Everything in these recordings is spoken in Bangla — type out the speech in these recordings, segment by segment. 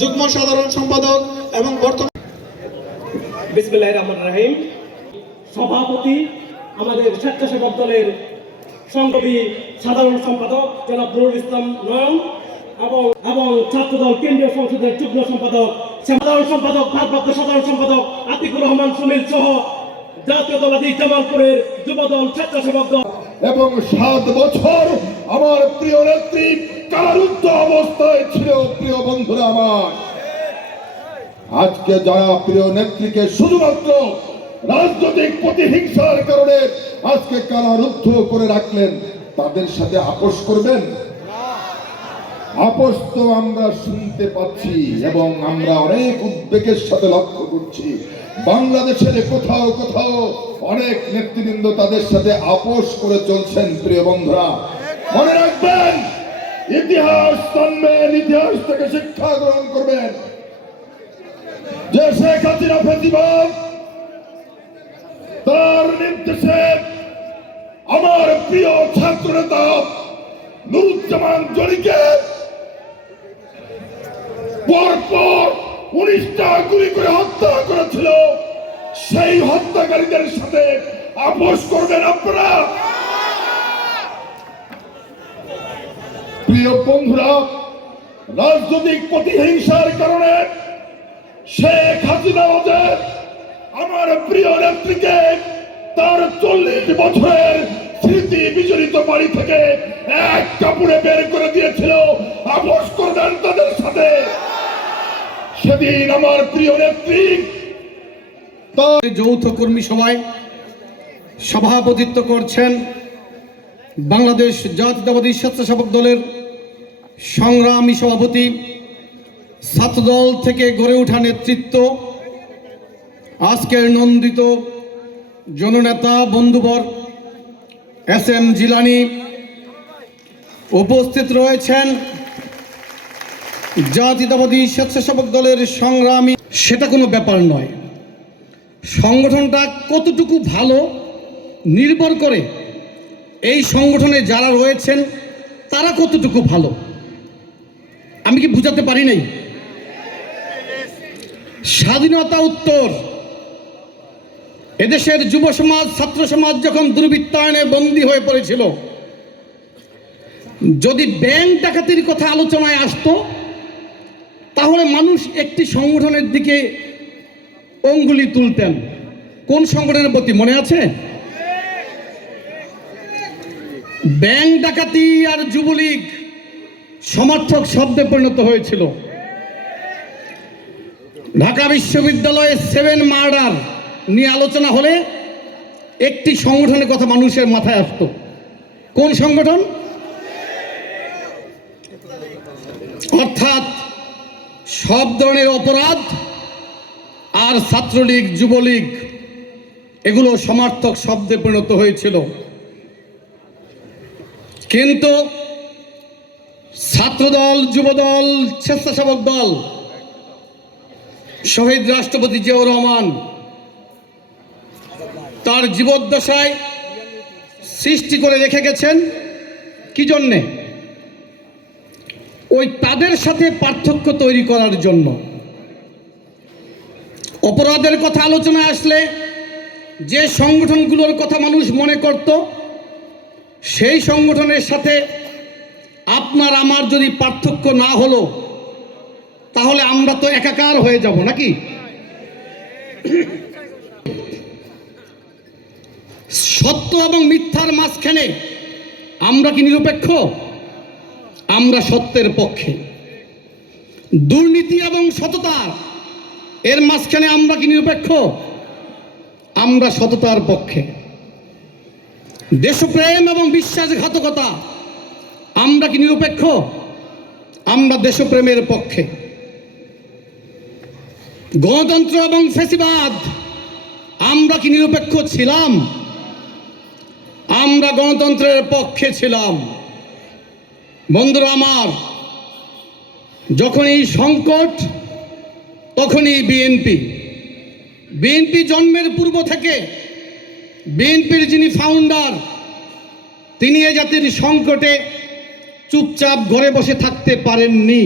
যুগ্ম সাধারণ সম্পাদক এবং বর্তমান রাহিম। সভাপতি, আমাদের স্বেচ্ছাসেবক দলের সংগঠী সাধারণ সম্পাদক জনাব নুরুল ইসলাম নয়ন এবং এবং ছাত্রদল কেন্দ্রীয় সংসদের যুগ্ম সম্পাদক, সাধারণ সম্পাদক, ভারপ্রাপ্ত সাধারণ সম্পাদক আতিকুর রহমান সুনীল সহ জাতীয়তাবাদী জামালপুরের যুবদল স্বেচ্ছাসেবক দল। এবং সাত বছর আমার প্রিয় নেত্রী কারারুদ্ধ অবস্থায় ছিল প্রিয় বন্ধুরা আমার। আজকে যারা প্রিয় নেত্রীকে শুধুমাত্র রাজনৈতিক প্রতিহিংসার কারণে আজকে কারারুদ্ধ করে রাখলেন, তাদের সাথে আপোষ করবেন? আপোষ তো আমরা শুনতে পাচ্ছি এবং আমরা অনেক উদ্বেগের সাথে লক্ষ্য করছি। বাংলাদেশের কোথাও কোথাও অনেক নেতৃবৃন্দ তাদের সাথে আপোষ করে চলছেন, প্রিয় বন্ধুরা। মনে রাখবেন, ইতিহাস জানবেন ইতিহাস থেকে শিক্ষা গ্রহণ করবেন। যে শেখ হাসিনা ফেসিবাদ তার নির্দেশে আমার প্রিয় ছাত্র নেতা নুরুজ্জামান জলিকে পরপর উনিশটা গুলি করে হত্যা করেছিল। সেই হত্যাকারীদের সাথে আপোষ করবেন আপনারা। প্রিয় বন্ধুরা, রাজনৈতিক প্রতিহিংসার কারণে শেখ হাসিনা আমার প্রিয় নেত্রীকে তার চল্লিশ বছরের স্মৃতি বিজড়িত বাড়ি থেকে এক কাপড়ে বের করে দিয়েছিল, আপোষ করবেন তাদের সাথে। সেদিন আমার প্রিয় নেত্রী যৌথ কর্মী সভায় সভাপতিত্ব করছেন বাংলাদেশ জাতীয়তাবাদী স্বেচ্ছাসেবক দলের সংগ্রামী সভাপতি ছাত্রদল থেকে গড়ে ওঠা নেতৃত্ব, আজকের নন্দিত জননেতা বন্ধুবর এস এম জিলানি উপস্থিত রয়েছেন। জাতীয়তাবাদী স্বেচ্ছাসেবক দলের সংগ্রামী, সেটা কোনো ব্যাপার নয়। সংগঠনটা কতটুকু ভালো নির্ভর করে এই সংগঠনে যারা রয়েছেন, তারা কতটুকু ভালো? আমি কি বুঝাতে পারি নাই? স্বাধীনতা উত্তর। এদেশের যুব সমাজ, ছাত্র সমাজ যখন দুর্বৃত্তায়নে বন্দী হয়ে পড়েছিল, যদি ব্যাংক ডাকাতির কথা আলোচনায় আসতো, তাহলে মানুষ একটি সংগঠনের দিকে অঙ্গুলি তুলতেন। কোন সংগঠনের প্রতি মনে আছে? ব্যাংক ডাকাতি আর যুবলীগ সমর্থক শব্দে পরিণত হয়েছিল। ঢাকা বিশ্ববিদ্যালয়ে সেভেন মার্ডার নিয়ে আলোচনা হলে একটি সংগঠনের কথা মানুষের মাথায় আসতো। কোন সংগঠন? অর্থাৎ সব ধরনের অপরাধ আর ছাত্রলীগ, যুবলীগ, এগুলো সমার্থক শব্দে পরিণত হয়েছিল। কিন্তু ছাত্রদল, যুবদল, স্বেচ্ছাসেবক দল, শহীদ রাষ্ট্রপতি জিয়াউর রহমান, তার জীবদ্দশায় সৃষ্টি করে রেখে গেছেন কি জন্যে? ওই তাদের সাথে পার্থক্য তৈরি করার জন্য। অপরাধের কথা আলোচনায় আসলে যে সংগঠনগুলোর কথা মানুষ মনে করত, সেই সংগঠনের সাথে আপনার আমার যদি পার্থক্য না হলো, তাহলে আমরা তো একাকার হয়ে যাব নাকি? সত্য এবং মিথ্যার মাঝখানে আমরা কি নিরপেক্ষ? আমরা সত্যের পক্ষে। দুর্নীতি এবং সততা এর মাঝখানে আমরা কি নিরপেক্ষ? আমরা সততার পক্ষে। দেশপ্রেম এবং বিশ্বাসঘাতকতা, আমরা কি নিরপেক্ষ? আমরা দেশপ্রেমের পক্ষে। গণতন্ত্র এবং ফেসিবাদ, আমরা কি নিরপেক্ষ ছিলাম? আমরা গণতন্ত্রের পক্ষে ছিলাম। বন্ধুরা আমার, যখন এই সংকট তখনই বিএনপি বিএনপি জন্মের পূর্ব থেকে বিএনপির যিনি ফাউন্ডার তিনি এ জাতির সংকটে চুপচাপ ঘরে বসে থাকতে পারেননি।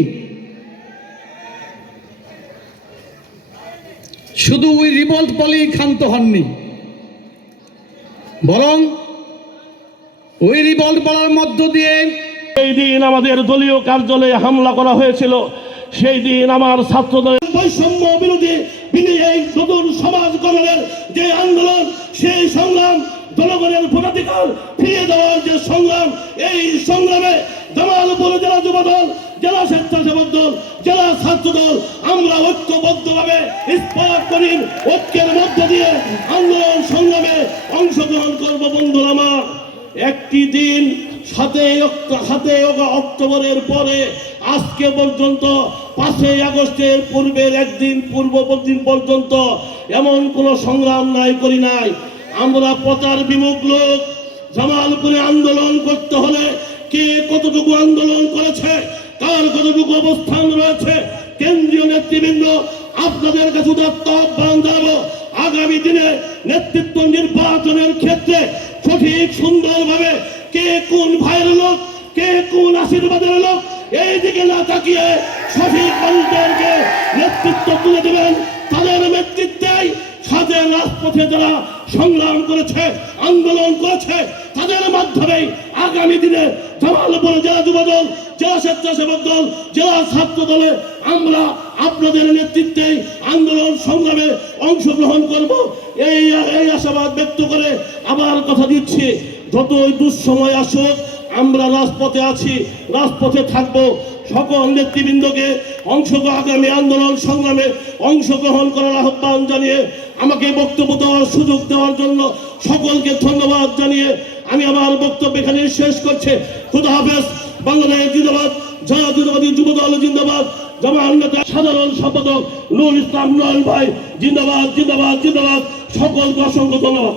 শুধু ওই রিভল্ট বলেই ক্ষান্ত হননি। বরং ওই রিভল্ট বলার মধ্য দিয়ে সেই দিন আমাদের দলীয় কার্যালয়ে হামলা করা হয়েছিল। সেই দিন আমার ছাত্রদের বৈষম্য বিরোধী তিনি এই নতুন সমাজ গঠনের যে আন্দোলন, সেই সংগ্রাম জনগণের ভোটাধিকার ফিরিয়ে দেওয়ার যে সংগ্রাম, এই সংগ্রামে জামালপুর জেলা যুব দল জেলা স্বেচ্ছাসেবক দল, জেলা ছাত্র দল, আমরা ঐক্যবদ্ধভাবে ইস্পাত করি ঐক্যের মধ্য দিয়ে আন্দোলন সংগ্রামে অংশগ্রহণ করব বন্ধুরা আমার। একটি দিন সাতে সাতে অক্টোবরের পরে আজকে পর্যন্ত পাঁচই আগস্টের পূর্বের একদিন পূর্ব দিন পর্যন্ত এমন কোন সংগ্রাম নাই, করি নাই। আমরা প্রচার বিমুখ লোক জামালপুরে আন্দোলন করতে হলে কে কতটুকু আন্দোলন করেছে, কার কতটুকু অবস্থান রয়েছে, কেন্দ্রীয় নেতৃবৃন্দ, আপনাদের কাছে আহ্বান জানাব, আগামী দিনে নেতৃত্ব নির্বাচনের ক্ষেত্রে সঠিক সুন্দরভাবে কে কোন ভাইয়ের লোক, কে কোন আশীর্বাদের লোক এই দিকে না তাকিয়ে সঠিক মানুষদেরকে নেতৃত্ব তুলে দেবেন। তাদের নেতৃত্বেই সাদের রাজপথে যারা সংগ্রাম করেছে, আন্দোলন করেছে, তাদের মাধ্যমেই আগামী দিনে জামালপুর জেলা যুব দল জেলা স্বেচ্ছাসেবক দল, জেলা ছাত্র দলে আমরা আপনাদের নেতৃত্বে আন্দোলন সংগ্রামে অংশগ্রহণ করব। এই এই আশাবাদ ব্যক্ত করে আবার কথা দিচ্ছি। যতই দুঃসময় আসুক আমরা রাজপথে আছি, রাজপথে থাকব। সকল নেতৃবৃন্দকে অংশগ্রহণ আগামী আন্দোলন সংগ্রামে অংশগ্রহণ করার আহ্বান জানিয়ে, আমাকে বক্তব্য দেওয়ার সুযোগ দেওয়ার জন্য সকলকে ধন্যবাদ জানিয়ে, আমি আমার বক্তব্য এখানে শেষ করছে। খুদা হাফেজ, বাংলাদেশ জিন্দাবাদ জাতীয়তাবাদী যুব দল জিন্দাবাদ জামাত নেতা, সাধারণ সম্পাদক নুর ইসলাম নয়ন ভাই, জিন্দাবাদ জিন্দাবাদ জিন্দাবাদ, সকলকে অসংখ্য ধন্যবাদ।